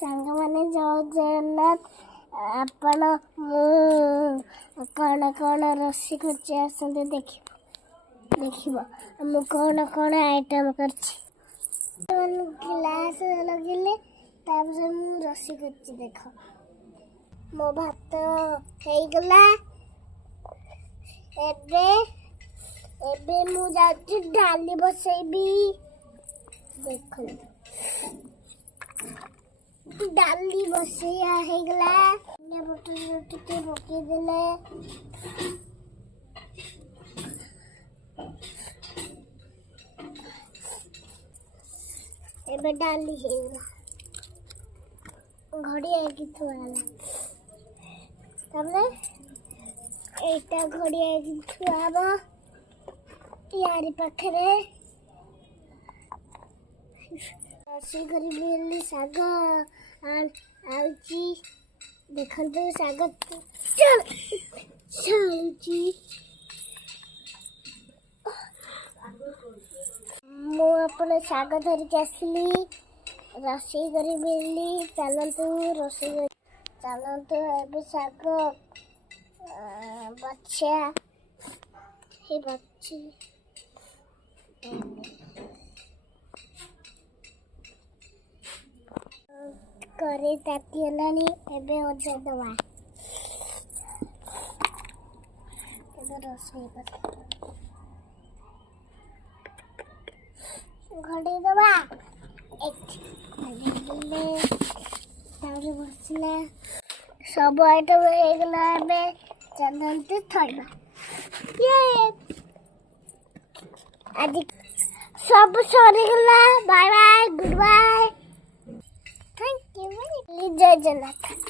ସାଙ୍ଗମାନେ ଜୟ ଜଗନ୍ନାଥ। ଆପଣ ମୁଁ କ'ଣ ରୋଷେଇ କରିଛି ଆସନ୍ତୁ ଦେଖିବ ମୁଁ କ'ଣ ଆଇଟମ୍ କରିଛି। ଗ୍ଲାସ୍ ଲଗେଇଲେ ତାପରେ ମୁଁ ରୋଷେଇ କରିଛି ଦେଖ। ମୋ ଭାତ ହେଇଗଲା। ଏବେ ମୁଁ ଯାଉଛି ଡାଲି ବସେଇବି। ଦେଖନ୍ତୁ ଡାଲି ବସେଇବା ହେଇଗଲା। ଧନିଆ ପତ୍ର ଟିକେ ପକେଇଦେଲେ ଏବେ ଡାଲି ହେଇଗଲା। ଘଡ଼ିଆ ହେଇକି ଥୁଆ ହେଲା। ତାପରେ ଏଇଟା ଘଡ଼ିଆ ହେଇକି ଥୁଆ ହବ ୟାରି ପାଖରେ। ରୋଷେଇ କରିବି ବୋଲି ଶାଗ ଆଳୁଛି। ଦେଖନ୍ତୁ ଶାଗ ଚାଲୁଛି। ମୁଁ ଆପଣ ଶାଗ ଧରିକି ଆସିଲି ରୋଷେଇ କରିବି ବୋଲି। ଚାଲନ୍ତୁ ଏବେ ଶାଗ ବଛା ହେଇଛି। କରେଇ ତାତି ହେଲାଣି। ଏବେ ଅଦା ଦେବା। ଏବେ ରୋଷେଇ ଘୋଡ଼େଇ ଦେବା। ତାପରେ ବସିଲା ସବୁ ଆଇଟମ୍ ହେଇଗଲା। ଏବେ ଚାଲନ୍ତୁ ଥୋଇବା। ଆଜି ସବୁ ସରିଗଲା। Bye bye, good bye, thank you, Jay Jagannath.